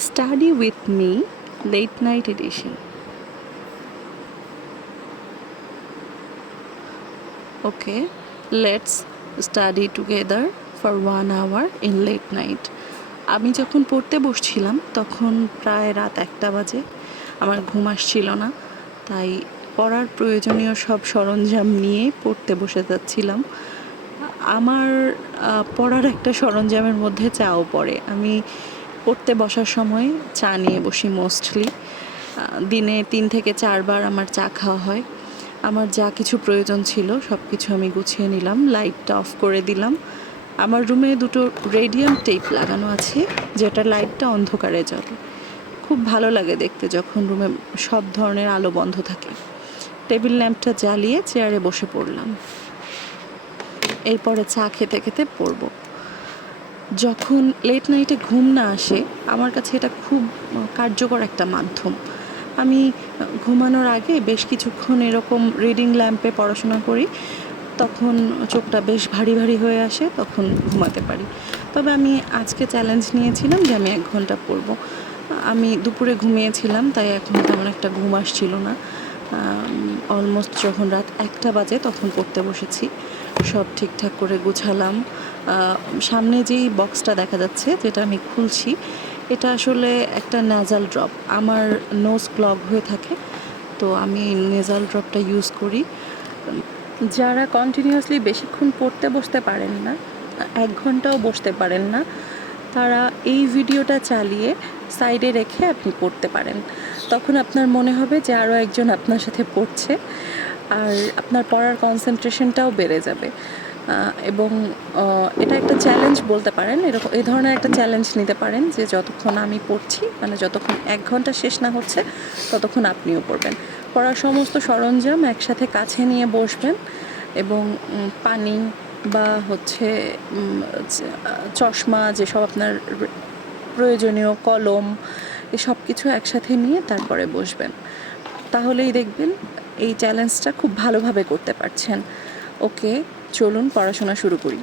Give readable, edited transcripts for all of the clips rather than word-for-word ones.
Study with me, late night edition. Okay, let's study together for 1 hour in late night. আমি যখন পড়তে বসছিলাম তখন প্রায় রাত 1টা বাজে। আমার ঘুম আসছিল না, তাই পড়ার প্রয়োজনীয় সব সরঞ্জাম নিয়ে পড়তে বসে যাচ্ছিলাম। আমার পড়ার একটা সরঞ্জামের মধ্যে চাও পড়ে। আমি পড়তে বসার সময় চা নিয়ে বসি মোস্টলি। দিনে 3 থেকে 4 বার আমার চা খাওয়া হয়। আমার যা কিছু প্রয়োজন ছিল সব কিছু আমি গুছিয়ে নিলাম, লাইটটা অফ করে দিলাম। আমার রুমে 2টো রেডিয়াম টেপ লাগানো আছে, যেটা লাইটটা অন্ধকারে জ্বলে। খুব ভালো লাগে দেখতে যখন রুমে সব ধরনের আলো বন্ধ থাকে। টেবিল ল্যাম্পটা জ্বালিয়ে চেয়ারে বসে পড়লাম। এরপরে চা খেতে খেতে পড়ব। যখন লেট নাইটে ঘুম না আসে, আমার কাছে এটা খুব কার্যকর একটা মাধ্যম। আমি ঘুমানোর আগে বেশ কিছুক্ষণ এরকম রিডিং ল্যাম্পে পড়াশোনা করি, তখন চোখটা বেশ ভারী ভারী হয়ে আসে, তখন ঘুমাতে পারি। তবে আমি আজকে চ্যালেঞ্জ নিয়েছিলাম যে আমি 1 ঘন্টা পড়ব। আমি দুপুরে ঘুমিয়েছিলাম, তাই এখন তেমন একটা ঘুম আসছিল না। অলমোস্ট যখন রাত 1টা বাজে তখন পড়তে বসেছি। সব ঠিকঠাক করে গুছালাম। সামনে যেই বক্সটা দেখা যাচ্ছে, যেটা আমি খুলছি, এটা আসলে একটা নাজাল ড্রপ। আমার নোজ ক্লগ হয়ে থাকে, তো আমি নেজাল ড্রপটা ইউজ করি। যারা কন্টিনিউয়াসলি বেশিক্ষণ পড়তে বসতে পারেন না, 1 ঘন্টাও বসতে পারেন না, তারা এই ভিডিওটা চালিয়ে সাইডে রেখে আপনি পড়তে পারেন। তখন আপনার মনে হবে যে আরও একজন আপনার সাথে পড়ছে, আর আপনার পড়ার কনসেন্ট্রেশনটাও বেড়ে যাবে। এবং এটা একটা চ্যালেঞ্জ বলতে পারেন। এই ধরনের একটা চ্যালেঞ্জ নিতে পারেন যে যতক্ষণ আমি পড়ছি, মানে যতক্ষণ 1 ঘন্টা শেষ না হচ্ছে ততক্ষণ আপনিও পড়বেন। পড়ার সমস্ত সরঞ্জাম একসাথে কাছে নিয়ে বসবেন এবং পানি বা হচ্ছে চশমা, যেসব আপনার প্রয়োজনীয় কলম, এসব কিছু একসাথে নিয়ে তারপরে বসবেন। তাহলেই দেখবেন এই চ্যালেঞ্জটা খুব ভালোভাবে করতে পারছেন। ওকে, চলুন পড়াশোনা শুরু করি।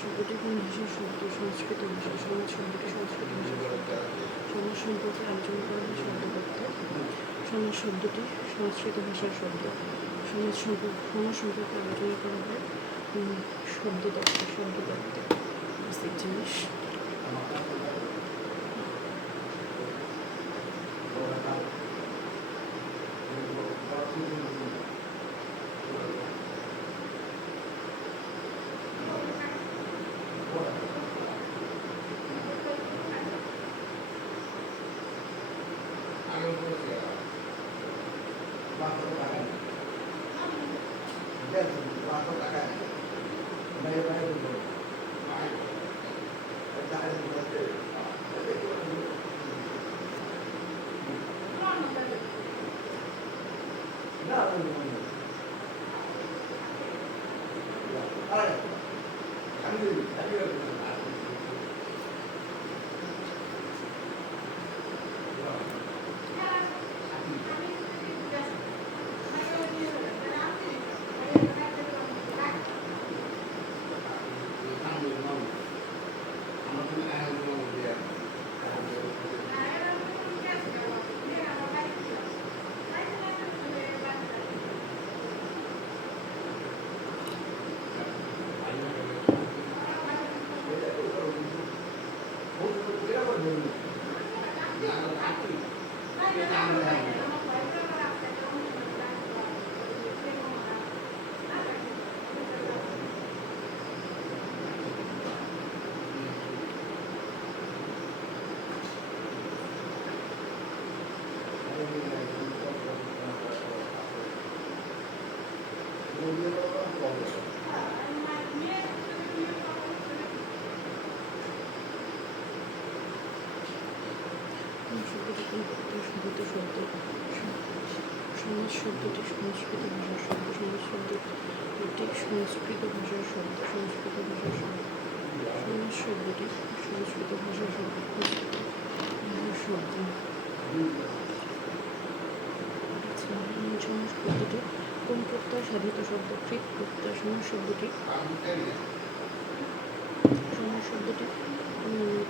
শব্দটি কোন ভাষার শব্দ? সংস্কৃত ভাষা। সমাজ শব্দটি সংস্কৃত ভাষার শব্দ। সমাজ সম্পর্কে আলোচনা করা হয় শব্দতত্ত্ব। সমাজ শব্দটি সংস্কৃত ভাষার শব্দ। সমাজ সম্পর্কে আলোচনা করা হয় শব্দতত্ত্ব বেসিক জিনিস। সমাজ শব্দটি সংস্কৃত ভাষার শব্দ। সমাজ শব্দটি সংস্কৃত ভাষার শব্দ। সমাজ শব্দটি সংস্কৃত ভাষার শব্দ। সমাজ শব্দটি কোন প্রত্যয় সাধিত শব্দ? কৃত প্রত্যয়। সমাজ শব্দটি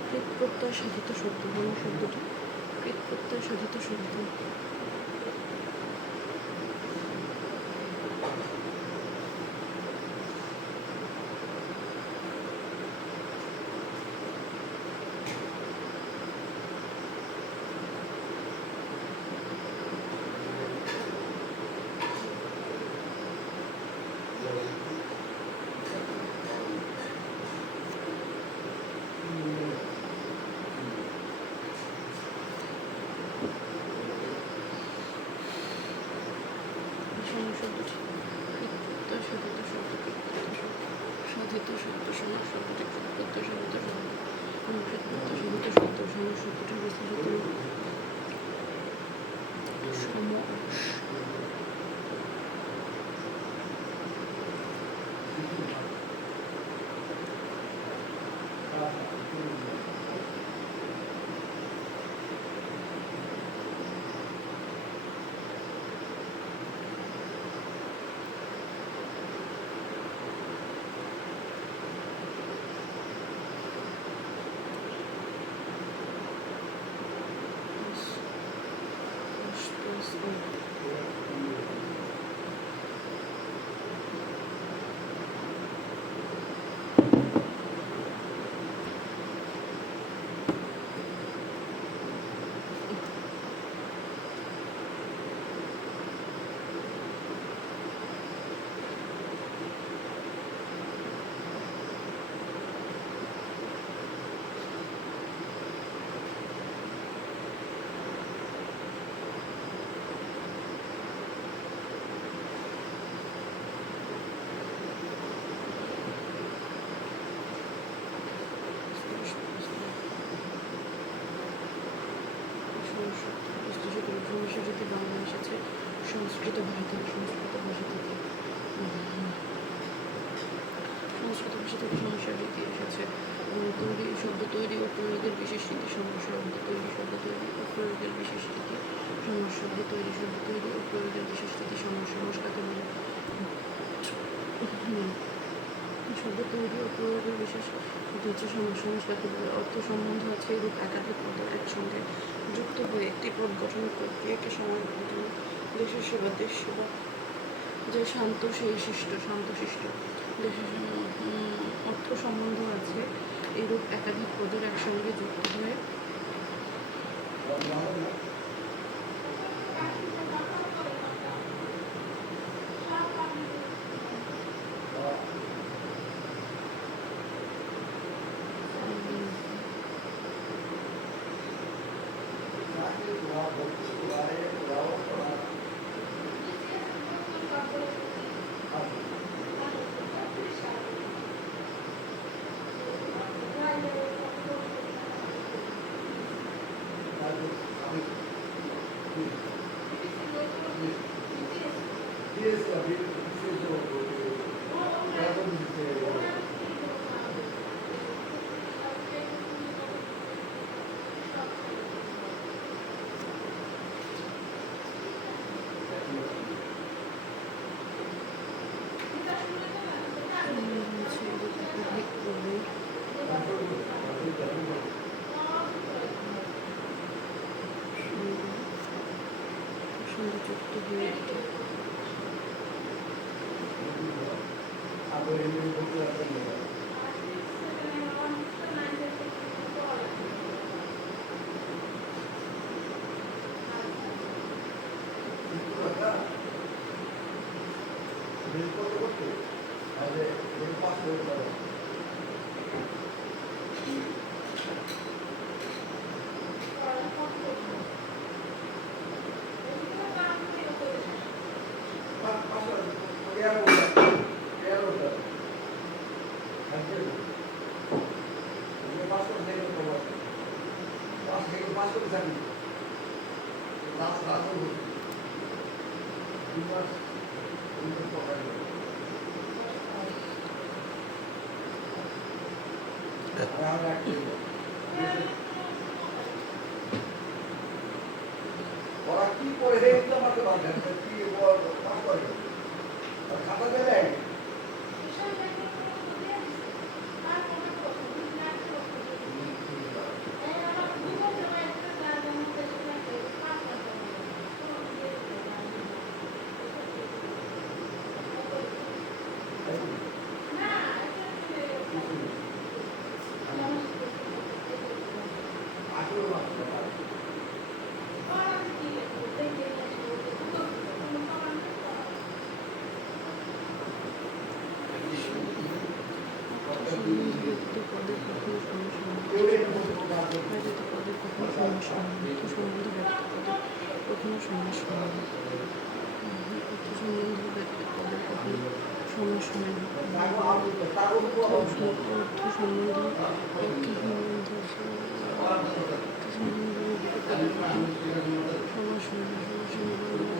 কৃত প্রত্যয় সাধিত শব্দ। সমাজ শব্দটি কৃত প্রত্যয় সাধিত শব্দ। ভাষাটি বাংলা এসেছে সংস্কৃত ভাষা থেকে। সমস্যার রীতি এসেছে। শব্দ তৈরি ও প্রয়োগের বিশেষ রীতি। সমস্যা শব্দ তৈরি ও প্রয়োগের বিশেষ রীতি। শব্দ তৈরি ও প্রয়োগের বিশেষ রীতি। সংস্কারকে বলে শব্দ তৈরি ও প্রয়োগের বিশেষ হচ্ছে সমাস কাকে বলে। অর্থ সম্বন্ধ আছে এরূপ একাধিক পদের একসঙ্গে যুক্ত হয়ে একটি পদ গঠনের প্রক্রিয়াকে সময় বলে। যেমন দেশের সেবা, দেশ সেবা, যে শান্ত সেই শিষ্ট, শান্তশিষ্ট। দেশের অর্থ সম্বন্ধ আছে এরূপ একাধিক পদের একসঙ্গে যুক্ত হয়ে একাধিক পদের সঙ্গে যুক্ত হয়ে ওরা কি করে দেখতে আমাকে বলবেন কি পাস করে খাতা দেবে সম্বন্ধযুক্ত পদের কখনো সমস্যা ব্যতীত পদের কখনো সমস্যা হয়। অর্থ সম্বন্ধ ব্যতীত পদের কখনো সমস্যা হয় না। অর্থ সম্বন্ধ ব্যতীত পদের কখনো সমস্যা হয় না। অর্থ সম্বন্ধ সমস্যা হয় না। সমস্যা নিবারণ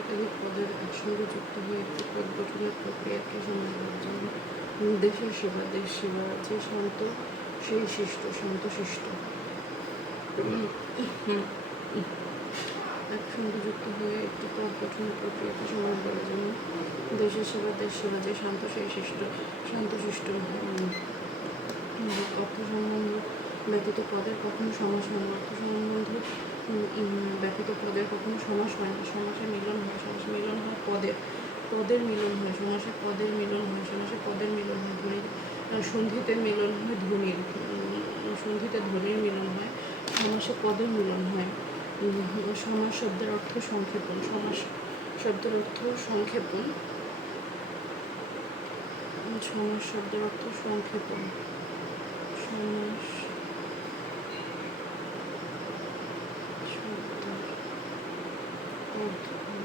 একাধিক পদের একসঙ্গে যুক্ত হয়ে একটি পদ গঠনের প্রক্রিয়াকে সময় বলে। যেমন দেশের সেবা, দেশ সেবা, যে শান্ত সেই শিষ্ট, শান্তশিষ্ট। একসঙ্গে যুক্ত হয়ে একটি পদ গঠনের প্রক্রিয়াকে সময় বলে। যেমন দেশের সেবা, দেশ সেবা, যে শান্ত সেই শিষ্ট, শান্তশিষ্ট। অর্থ সম্বন্ধ ব্যতীত পদের কখনো সমাস হয় না। অর্থ সম্বন্ধ ব্যতীত পদের কখনো সমাস হয় না। সমাসে মিলন হয়, সমাসে মিলন হয় পদের মিলন হয়, সমাসে পদের মিলন হয়, সমাসে পদের মিলন হয়, সন্ধিতে মিলন হয় ধ্বনির, সন্ধিতে ধ্বনির মিলন হয়, সমাসে পদের মিলন হয়। সমাস শব্দের অর্থ সংক্ষেপণ। সমাস শব্দের অর্থ সংক্ষেপণ। সমাস শব্দের অর্থ সংক্ষেপণ। সমাস শব্দের সংক্ষেপণ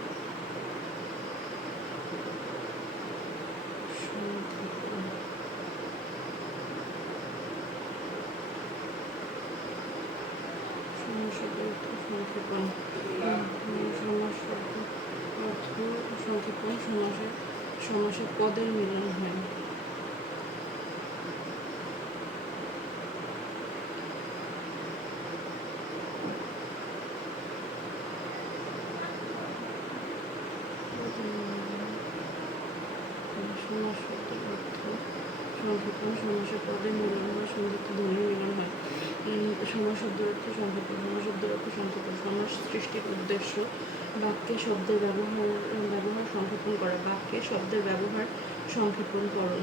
সমাস অর্থ সংক্ষেপণ সমাসে পদের মিলন হয়। সমাস শব্দের অর্থ সংক্ষেপণ সমাসে পদের মিলন হয়, সংযুক্ত ধ্বনির মিলন হয়। সমাস শব্দের অর্থ সংক্ষেপণ, সমাস শব্দের অর্থ সংক্ষেপণ। সমাস সৃষ্টির উদ্দেশ্য বাক্যে শব্দের ব্যবহার সংক্ষেপণ করা। বাক্যে শব্দের ব্যবহার সংক্ষেপণকরণ।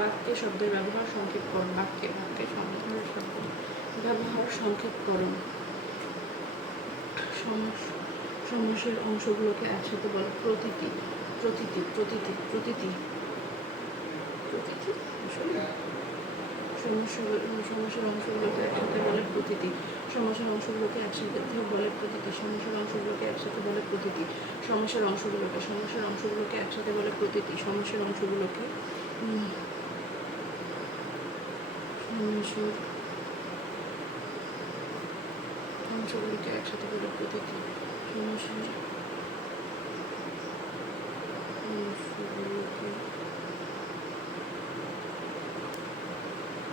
বাক্যে শব্দের ব্যবহার সংক্ষেপকরণ। বাক্যে ব্যবহার সংক্ষেপকরণ। সমাসের অংশগুলোকে একসাথে বলে প্রতীতি। সমাসের অংশগুলোকে একসাথে বলে প্রতীতি। সমাসের অংশগুলোকে একসাথে বলে প্রতীতি। সমাসের অংশগুলোকে একসাথে বলে প্রতীতি। সমাসের অংশগুলোকে একসাথে বলে প্রতীতি। সমাসের অংশগুলোকে একসাথে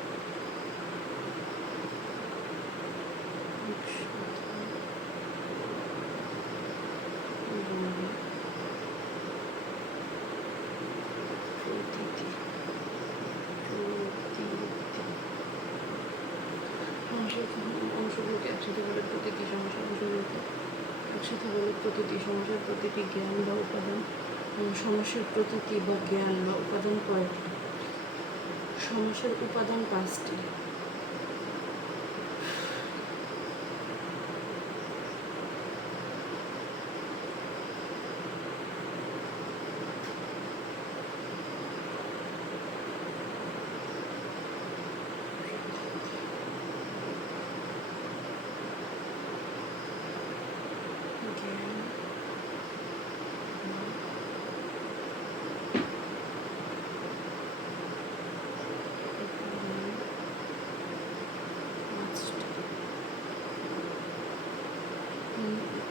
বলে প্রতীতি। সমাসের অংশগুলোকে অংশগুলোকে একসাথে বলে প্রতীতি। সমাসের অংশগুলোকে একসাথে বলে প্রতীতি। সমাসের প্রতিটি জ্ঞান বা উপাদান সমাসের প্রতীতি বা জ্ঞান বা উপাদান কয়টি? সমাসের উপাদান 5টি।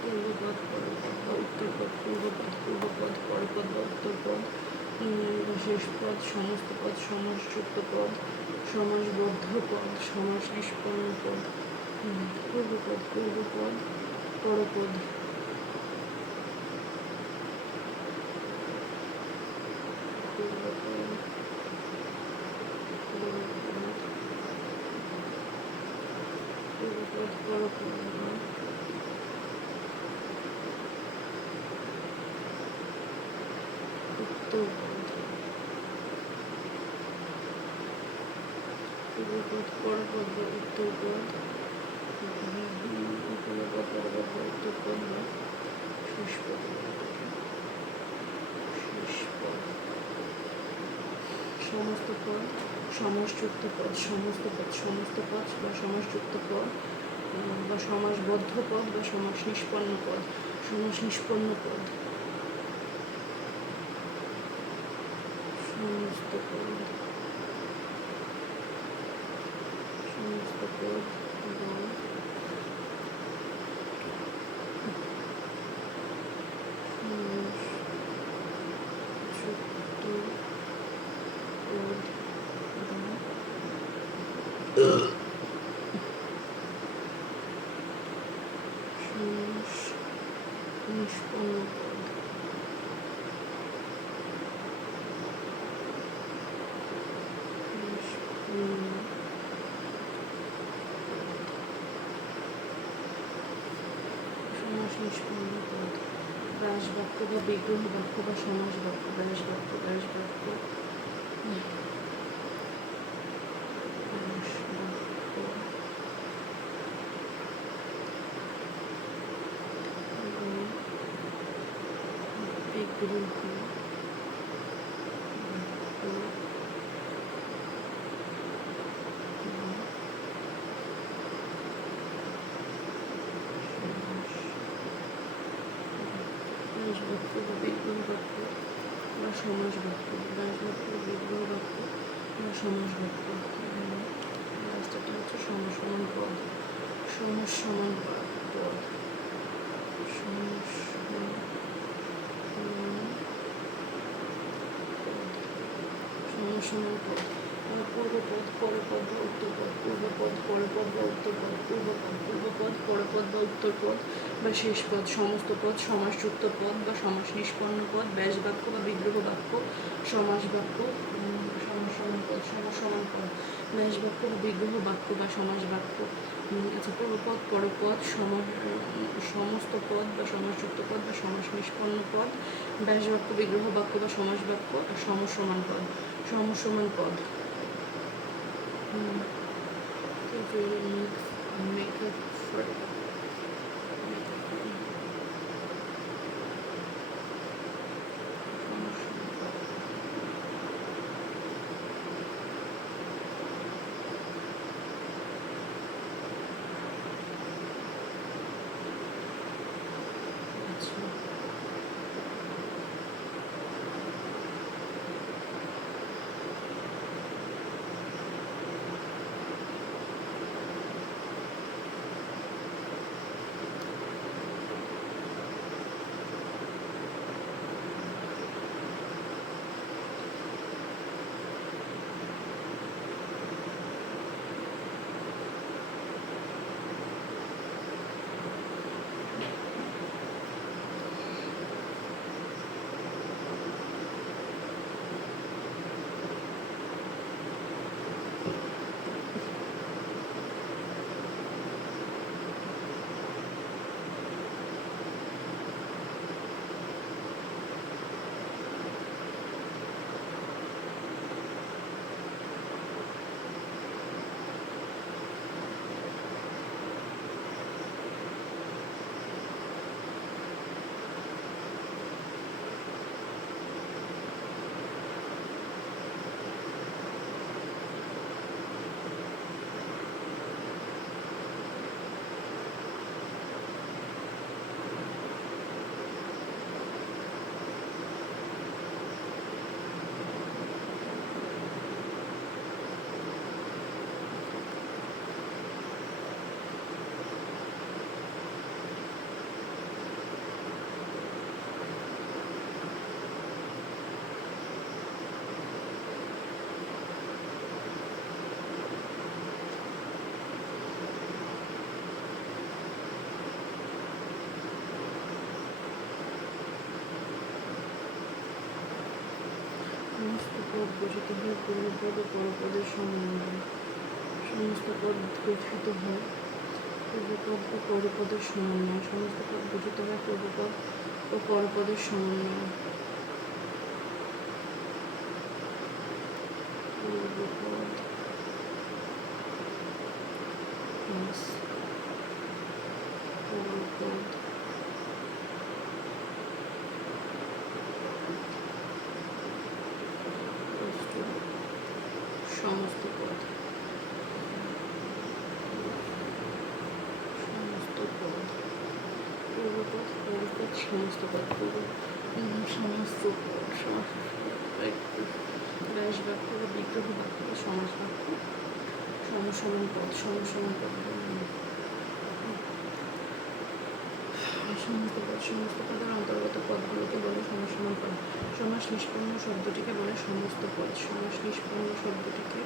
পূর্বপদ, পরপদ বা উত্তরপদ। পূর্বপদ, পরপদ বা উত্তরপদ, শেষ পদ, সমস্ত পদ, সমাসযুক্ত পদ, সমাসবদ্ধ পদ, সমাস নিষ্পন্ন পদ। পূর্বপদ, পরপদ, পূর্বপদ, পরপদ বা উত্তরপদ, পূর্বপদ, পরপদ বা উত্তরপদ বা শেষ পদ। সমস্ত পদ, সমাসযুক্ত পদ, সমস্ত পদ বা সমাসযুক্ত পদ বা সমাসবদ্ধ পদ বা সমাস নিষ্পন্ন পদ। সমাস নিষ্পন্ন পদ সমস্ত পদ এবং নিষ্পন্ন পদ। সমাস নিষ্পন্ন পদ। ব্যাস বাক্য বা বিগ্রহ বাক্য বা সমাস বাক্য। ব্যাস বাক্য, ব্যাস বাক্য বা বিগ্রহ বাক্য বা সমাস বাক্য, ব্যাস বাক্য বা বিগ্রহ বাক্য বা সমাস বাক্য। রাস্তাটা হচ্ছে সমসমান পদ, সমসমান পদ, সমসমান সমসমান পদ। পূর্বপদ, পরপদ বা উত্তরপদ, পূর্বপদ, পরপদ বা উত্তরপদ, পূর্বপদ, পূর্বপদ, পরপদ বা উত্তরপদ বা শেষ পদ, সমস্ত পদ, সমাসযুক্ত পদ বা সমাস নিষ্পন্ন পদ, ব্যাস বাক্য বা বিগ্রহ বাক্য, সমাস বাক্য, সমসমান পদ, সমসমান পদ, ব্যাস বাক্য বা বিগ্রহ বাক্য বা সমাস বাক্য। আচ্ছা, পূর্বপদ, পরপদ, সমস্ত পদ বা সমাসযুক্ত পদ বা সমাস নিষ্পন্ন পদ, ব্যাস বাক্য, বিগ্রহ বাক্য বা সমাস বাক্য, আর সমসমান পদ। সমসমান পদ make up for সমস্ত পদ গঠিত হয় পূর্বপদ ও পরপদের সমন্বয়ে। সমস্ত পদ গঠিত হয় পূর্বপদ ও পরপদের সমন্বয়ে। সমস্ত পদ গঠিত হয় পূর্বপদ ও পরপদের সমন্বয়ে। পূর্বপদ প্লাস পরপদ সমস্ত পদ, সমস্ত পদ, পূর্বপদ, পরপদ, সমস্ত পদ, সমস্ত পদ, ব্যাস বাক্য বা বিগ্রহ বাক্য বা সমাস বাক্য, সমসমান পদ, সমসমান পদ, সমস্ত পদ, সমস্ত পদের অন্তর্গত পদগুলোকে বলে সমসমান পদ। সমাস নিষ্পন্ন শব্দটিকে বলে সমস্ত পদ। সমাস নিষ্পন্ন শব্দটিকে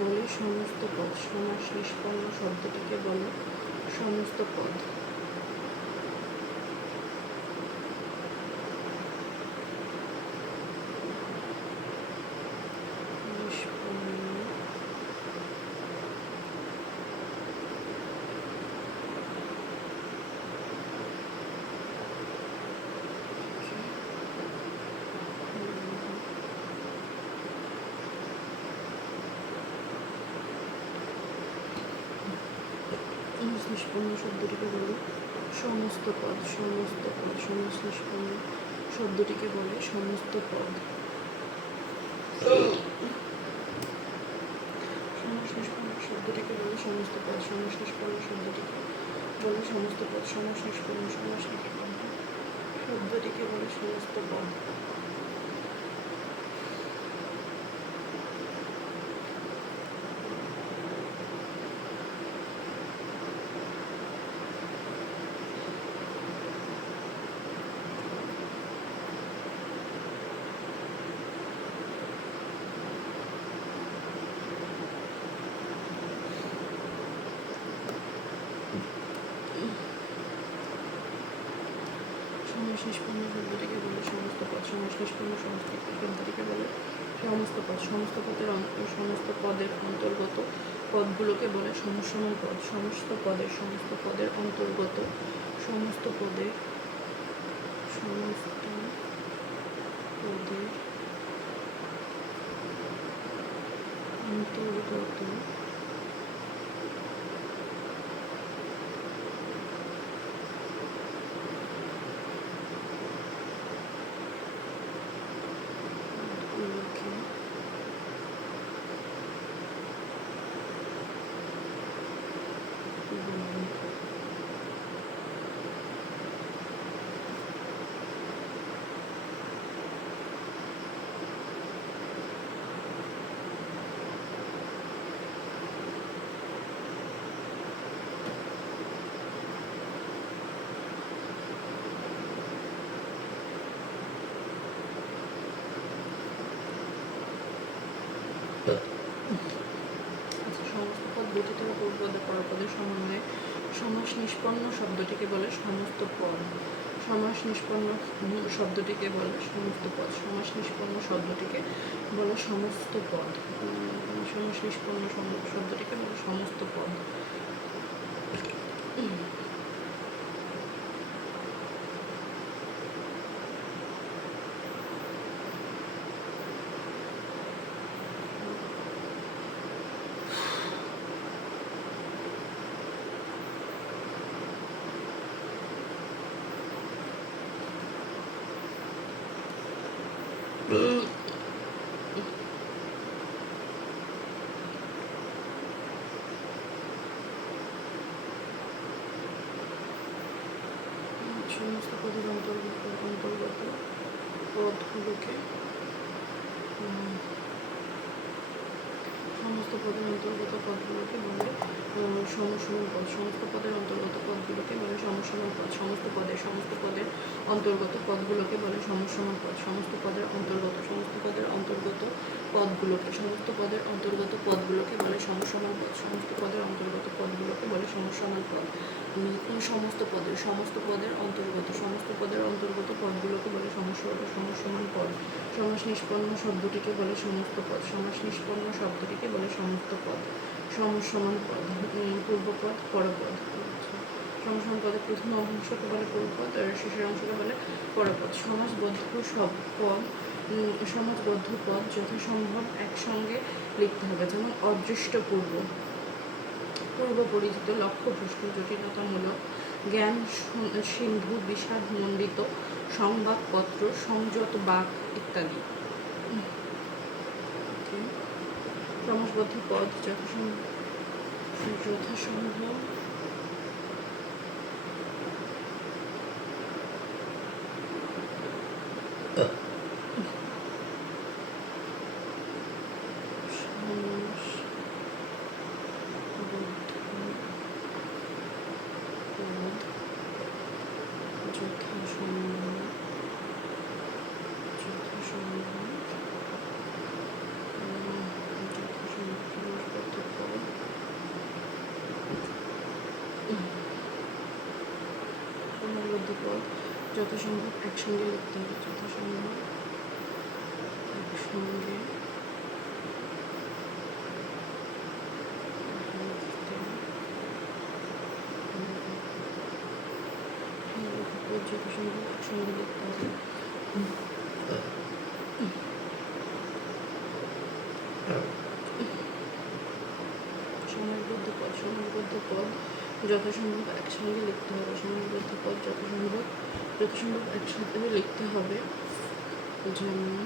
বলে সমস্ত পদ। সমাস নিষ্পন্ন শব্দটিকে বলে সমস্ত পদ। নিষ্পন্ন শব্দটিকে বলে সমস্ত পদ। সমস্ত পদ, সমাস নিষ্পন্ন শব্দটিকে বলে সমস্ত পদ। সমাস নিষ্পন্ন শব্দটিকে বলে সমস্ত পদ। সমাস নিষ্পন্ন শব্দটিকে বলে সমস্ত পদ। সমাস নিষ্পন্ন, সমাস নিষ্পন্ন শব্দটিকে শব্দটিকে বলে সমস্ত পদ। সমাস নিষ্পন্ন শব্দটিকে বলে সমস্ত পদ। সমাস নিষ্পন্ন শব্দটিকে বলে সমস্ত পদ। সমস্ত পদের অন্তর্গত পদগুলোকে বলে সমসমান পদ। সমস্ত পদের অন্তর্গত সমস্ত পদের অন্তর্গত সমস্ত পদ ব্যতীত পূর্বপদে পরপদের সমন্বয়ে সমাস নিষ্পন্ন শব্দটিকে বলে সমস্ত পদ। সমাস নিষ্পন্ন শব্দটিকে বলে সমস্ত পদ। সমাস নিষ্পন্ন শব্দটিকে বলে সমস্ত পদ। সমাস নিষ্পন্ন শব্দটিকে বলে সমস্ত পদ। সমস্ত পদের অন্তর্গত পদগুলোকে সমস্ত পদের অন্তর্গত পদগুলোকে বলে সমসমান পদ। সমস্ত পদের অন্তর্গত পদগুলোকে বলে সমসমান পদ। সমস্ত পদের অন্তর্গত পদগুলোকে বলে সমসমান পদ। সমস্ত পদের অন্তর্গত পদগুলোকে বলে সমসমান পদ। সমস্ত পদের অন্তর্গত পদগুলোকে বলে সমসমান পদ। সমস্ত পদের অন্তর্গত পদগুলোকে বলে সমসমান পদ। সমাস নিষ্পন্ন শব্দটিকে বলে সমস্ত পদ। সমাস নিষ্পন্ন শব্দটিকে বলে সমস্ত পদ। সমসমান পদ, পূর্বপদ, পরপদ। সমসমান পদের প্রথম অংশকে বলে পূর্বপদ আর শেষের অংশকে বলে পরপদ। সমাসবদ্ধ পদ যথাসম্ভব একসঙ্গে লিখতে হবে, যেমন অদৃষ্ট পূর্ব, পূর্ব পরিচিত, লক্ষ্যভ্রষ্ট, জটিলতামূলক, জ্ঞান সিন্ধু, বিষাদ মণ্ডিত, সংবাদপত্র, সংযত বাক ইত্যাদি। সমাসবদ্ধ পদ যথাসম্ভব পদ যথাসম্ভব একসঙ্গে লিখতে হবে। যথাসম্ভব একসঙ্গে লিখতে হবে। সমাসবদ্ধ পদ যথাসম্ভব একসঙ্গে লিখতে হবে। সমাসবদ্ধ পদ যথাসম্ভব একসাথে লিখতে হবে। যেমন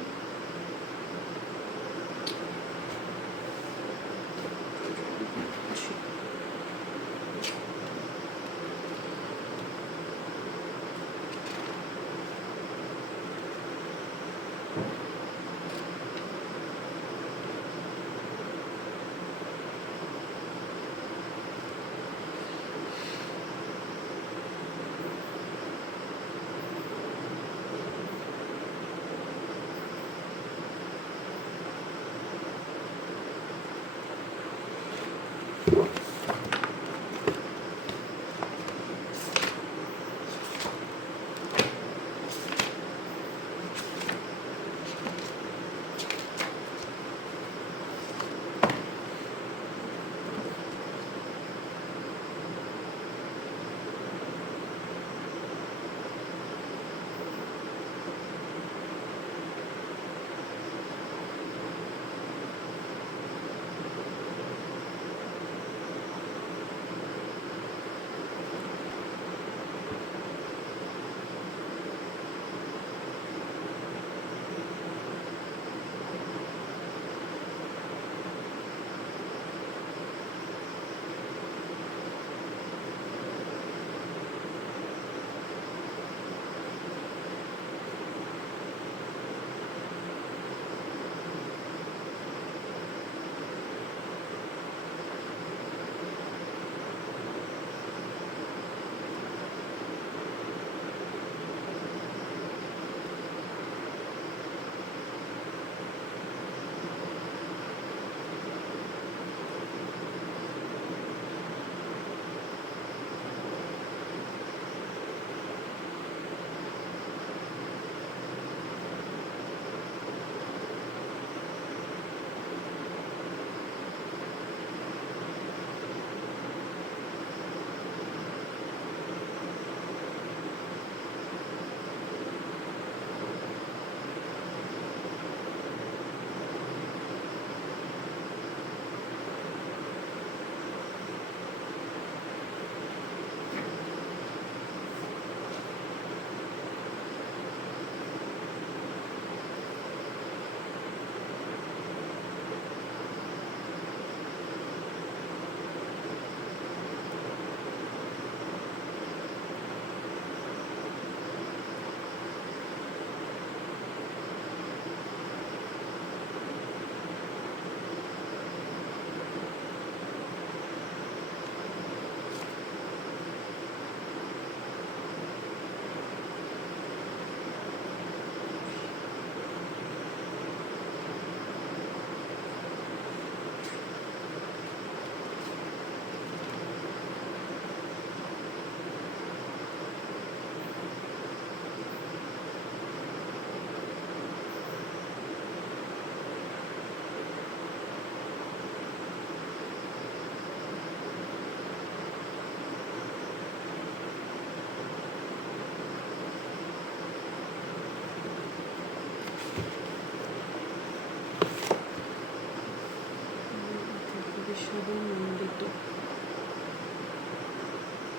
সাধারণত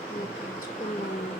আমি কাজ করলাম না।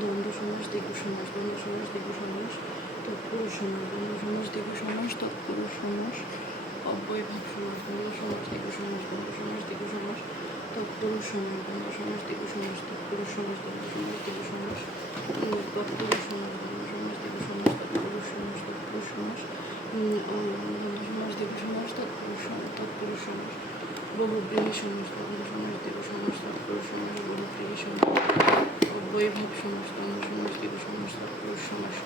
দ্বন্দ্ব সমাস দ্বিগু সমাস দ্বন্দ্ব সমাস দ্বিগু সমাস তৎপুরুষ সমাস দ্বন্দ্ব সমাস দ্বিগু সমাস তৎপুরুষ সমাস অব্যয়ভাব সমাস দ্বন্দ্ব সমাস দ্বিগু সমাস দ্বন্দ্ব সমাস দ্বিগু সমাস তৎপুরুষ সমাস দ্বন্দ্ব সমাস দ্বিগু সমাস তৎপুরুষ সমাস দ্বন্দ্ব সমাস দ্বিগু সমাস তৎপুরুষ সমাস দ্বন্দ্ব সমাস দ্বিগু সমাস তৎপুরুষ সমাস তৎপুরুষ সমাস দ্বন্দ্ব সমাস দ্বিগু সমাস তৎপুরুষ সমাস বহুব্রীহি সমাস দ্বন্দ্ব সমাস দ্বিগু সমাস তৎপুরুষ সমাস বহুব্রীহি সমাস অব্যয়ভাব সমাস দ্বন্দ্ব সমাস দ্বিগু সমাস তৎপুরুষ সমাস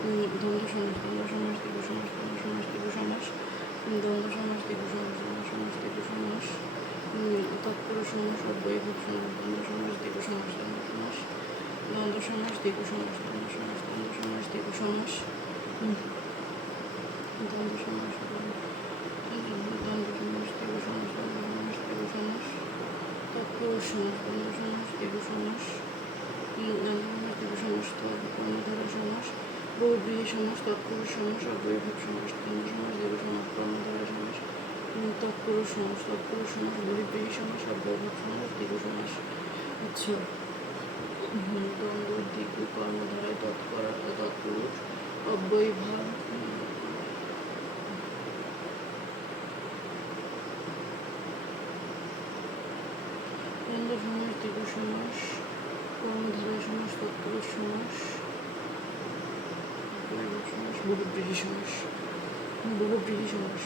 দ্বন্দ্ব সমাস দ্বিগু সমাস দ্বন্দ্ব সমাস দ্বিগু সমাস দ্বন্দ্ব সমাস দ্বিগু সমাস দ্বন্দ্ব সমাস দ্বিগু সমাস তৎপুরুষ সমাস অব্যয়ভাব সমাস দ্বন্দ্ব সমাস দ্বিগু সমাস দ্বন্দ্ব সমাস দ্বিগু সমাস দ্বন্দ্ব সমাস দ্বিগু সমাস দ্বন্দ্ব সমাস দ্বিগু সমাস দ্বিগু সমাস তৎপুরুষ সমাস দ্বন্দ্ব সমাস দ্বিগু সমাস দ্বিগু সমাস কর্মধারা সমাস বহুব্রীহি সমাস তৎপুরুষ সমাস অব্যয়ভাব সমাস দ্বন্দ্ব সমাস দ্বিগু সমাস কর্মধারা সমাস তৎপুরুষ সমাস বহিব্রীহি সমাস অব্যয়ভাব সমাস দ্বিগু সমাস। আচ্ছা, দ্বন্দ্ব দ্বিগু কর্মধারায় তৎপুরুষ অব্যয়ভাব দ্বন্দ্ব সমাস দ্বিগু সমাস কর্মধারা সমাস তৎপুরুষ সমাস বহুব্রীহি সমাস বহুব্রীহি সমাস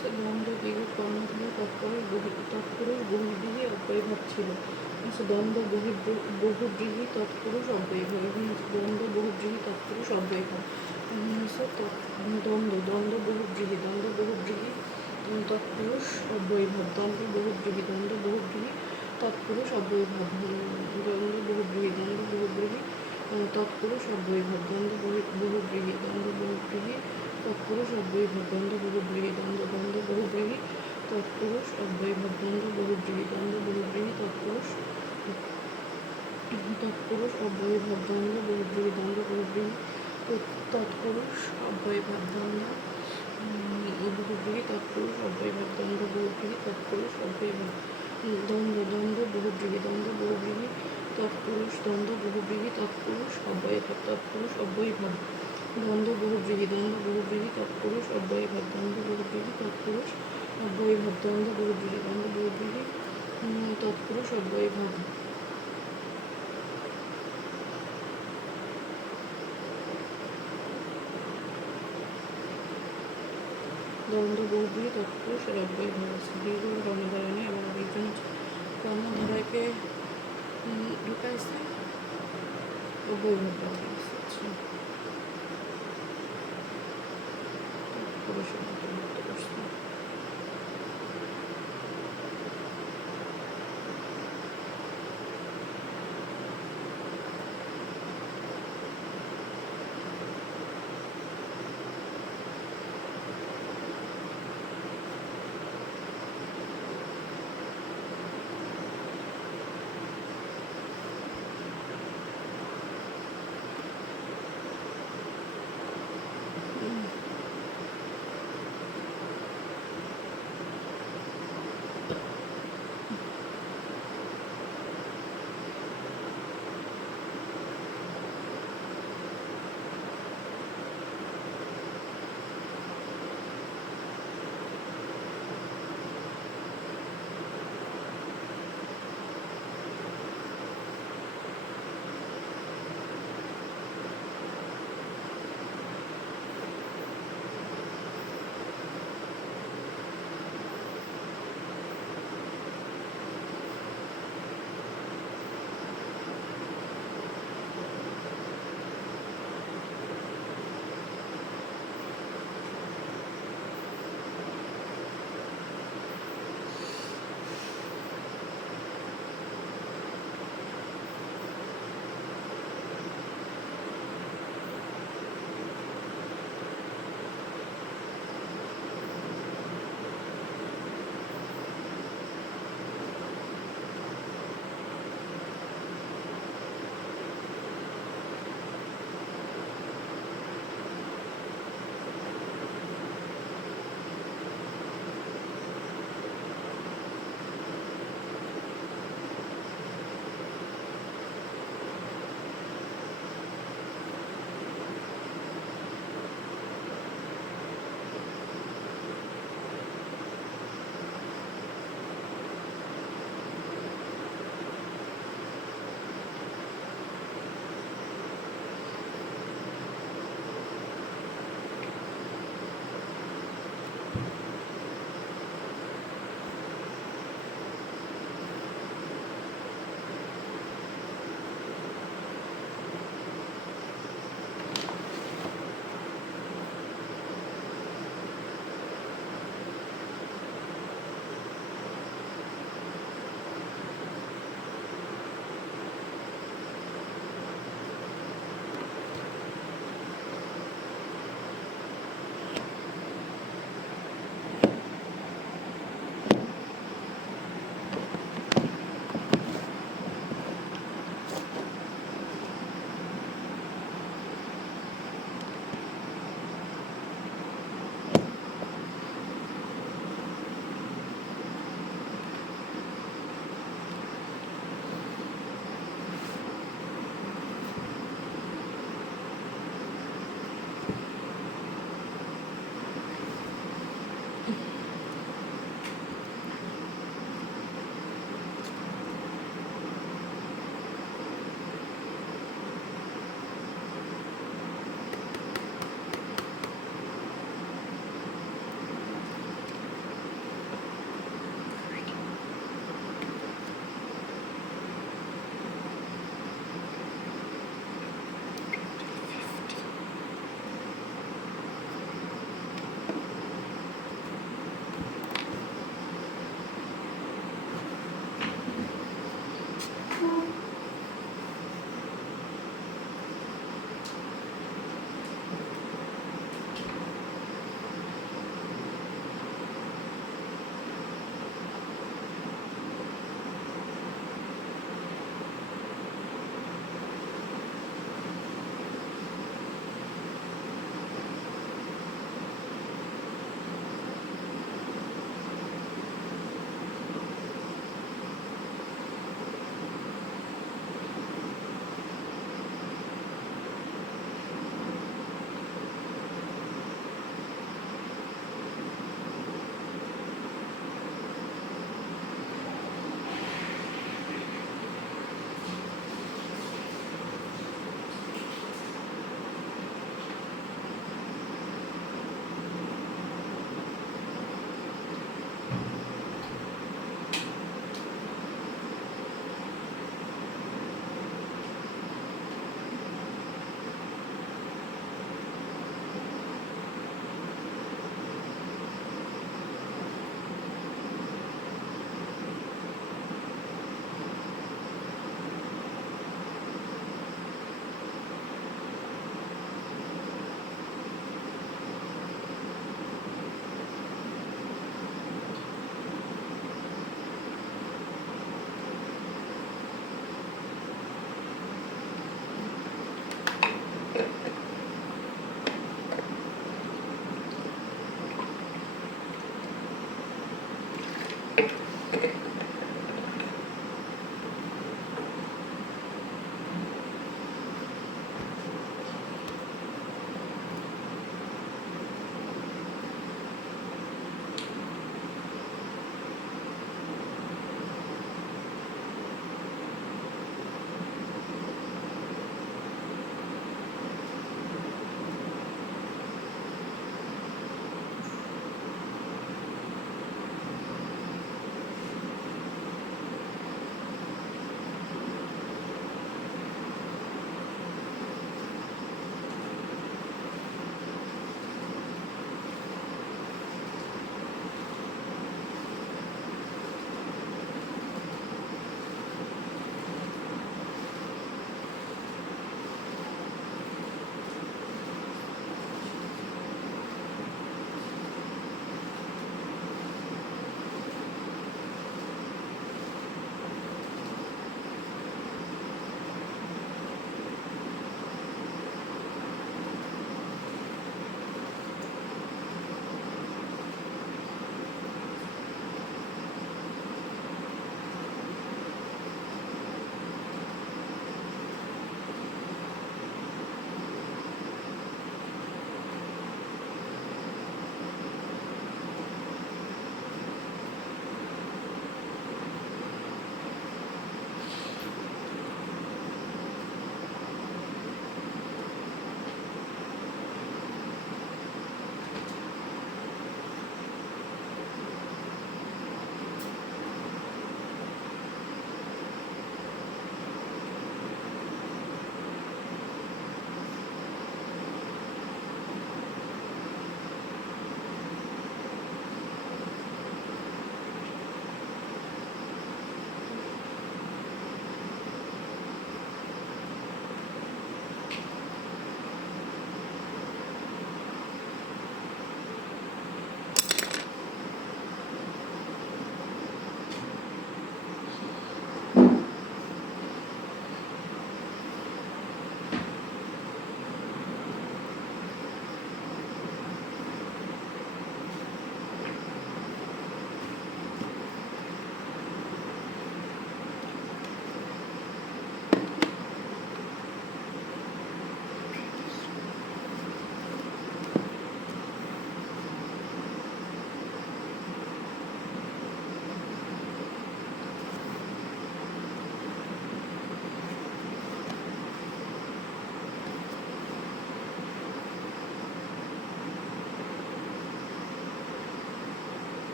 হচ্ছে দ্বন্দ্ব বিয়োগ কর্মধারা তৎপুরুষ বহির্ব্রীহি অব্যয়ভাব ছিল। হচ্ছে দ্বন্দ্ব বহুব্রীহি তৎপুরুষ অব্যয়ভাব। এখন হচ্ছে দ্বন্দ্ব বহুব্রীহি তৎপুরুষ অব্যয়ভাব। এখন হচ্ছে দ্বন্দ্ব বহুব্রীহি তৎপুরুষ অব্যয়ভাব। দ্বন্দ্ব বহুব্রীহি তৎপুরুষ অব্যয়ভাব। দ্বন্দ্ব বহুব্রীহি তৎপুরুষ অব্যয়ভাব। বহুব্রীহি তৎপুরুষ অব্যয়ভাব। বহুব্রীহি তৎপুরুষ অব্যয়ভাব। বহুব্রীহি তৎপুরুষ অব্যয়ভাব। বহুব্রীহি তৎপুরুষ অব্যয়ভাব। বহুব্রীহি তৎপুরুষ অব্যয়ভাব। বহুব্রীহি তৎপুরুষ অব্যয়ভাব। বহুব্রীহি তৎপুরুষ অব্যয়ভাব। বহুব্রীহি তৎপুরুষ অব্যয়ভাব। বহুব্রীহি তৎপুরুষ অব্যয়ভাব। দ্বন্দ্ব বহুব্রীহি তৎপুরুষ অব্যয়ভাব আছে। দীর্ঘ কর্মধারয় নেই এবং আরেকজন কর্মধারয়কে ঢুকাইছে, অব্যয়ভাব রাখা আছে। পুরুষের অন্তর্ভুক্ত করছে।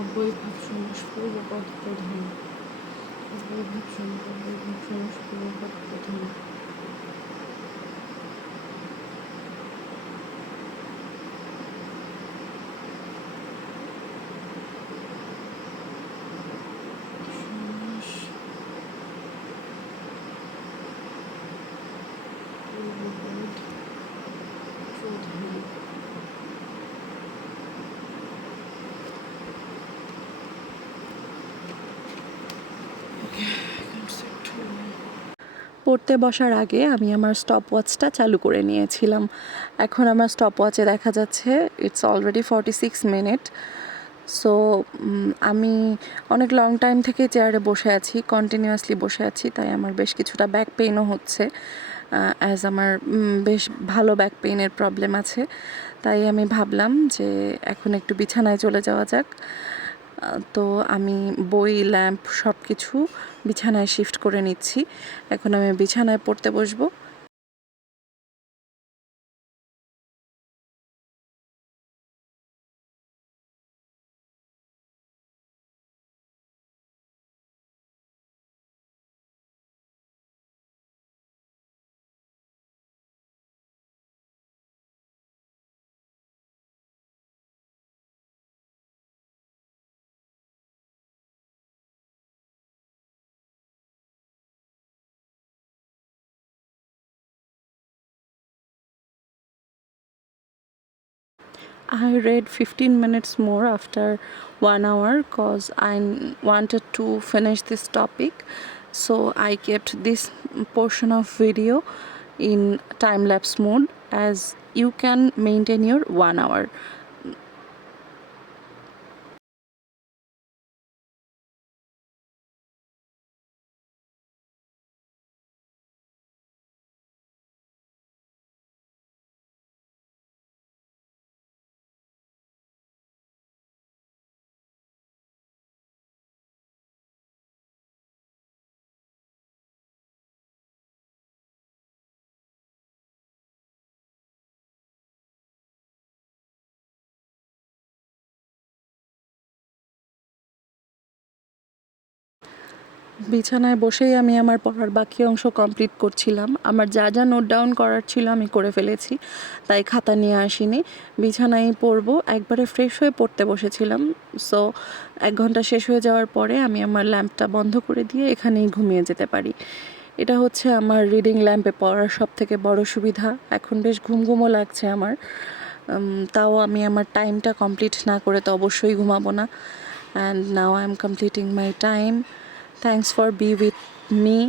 অব্যয়ভাব সমাস পূর্বপদ প্রধান। অব্যয়ভাব সমাস পূর্বপদ প্রধান। সমাস পূর্বপদ প্রধান। পড়তে বসার আগে আমি আমার স্টপ ওয়াচটা চালু করে নিয়েছিলাম। এখন আমার স্টপ ওয়াচে দেখা যাচ্ছে ইটস অলরেডি 46 মিনিট। সো আমি অনেক লং টাইম থেকে চেয়ারে বসে আছি, কন্টিনিউয়াসলি বসে আছি, তাই আমার বেশ কিছুটা ব্যাক পেইনও হচ্ছে। অ্যাজ আমার বেশ ভালো ব্যাক পেইনের প্রবলেম আছে, তাই আমি ভাবলাম যে এখন একটু বিছানায় চলে যাওয়া যাক। তো আমি বই, ল্যাম্প সব কিছু বিছানায় শিফট করে নিচ্ছি। এখন আমি বিছানায় পড়তে বসবো। I read 15 minutes more after 1 hour because I wanted to finish this topic. So I kept this portion of video in time-lapse mode, as you can maintain your 1 hour. বিছানায় বসেই আমি আমার পড়ার বাকি অংশ কমপ্লিট করছিলাম। আমার যা যা নোট ডাউন করার ছিল আমি করে ফেলেছি, তাই খাতা নিয়ে আসিনি। বিছানায় পড়বো, একবারে ফ্রেশ হয়ে পড়তে বসেছিলাম। সো 1 ঘন্টা শেষ হয়ে যাওয়ার পরে আমি আমার ল্যাম্পটা বন্ধ করে দিয়ে এখানেই ঘুমিয়ে যেতে পারি। এটা হচ্ছে আমার রিডিং ল্যাম্পে পড়ার সব থেকে বড় সুবিধা। এখন বেশ ঘুমঘুমও লাগছে আমার, তাও আমি আমার টাইমটা কমপ্লিট না করে তো অবশ্যই ঘুমাবো না। And now I'm completing my time. Thanks for being with me,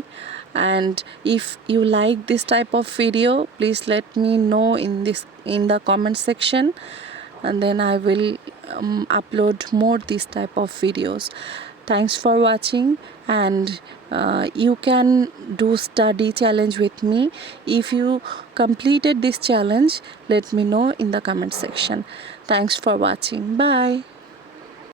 and if you like this type of video, please let me know in the comment section, and then I will upload more this type of videos. Thanks for watching, and you can do study challenge with me. If you completed this challenge, let me know in the comment section. Thanks for watching. Bye.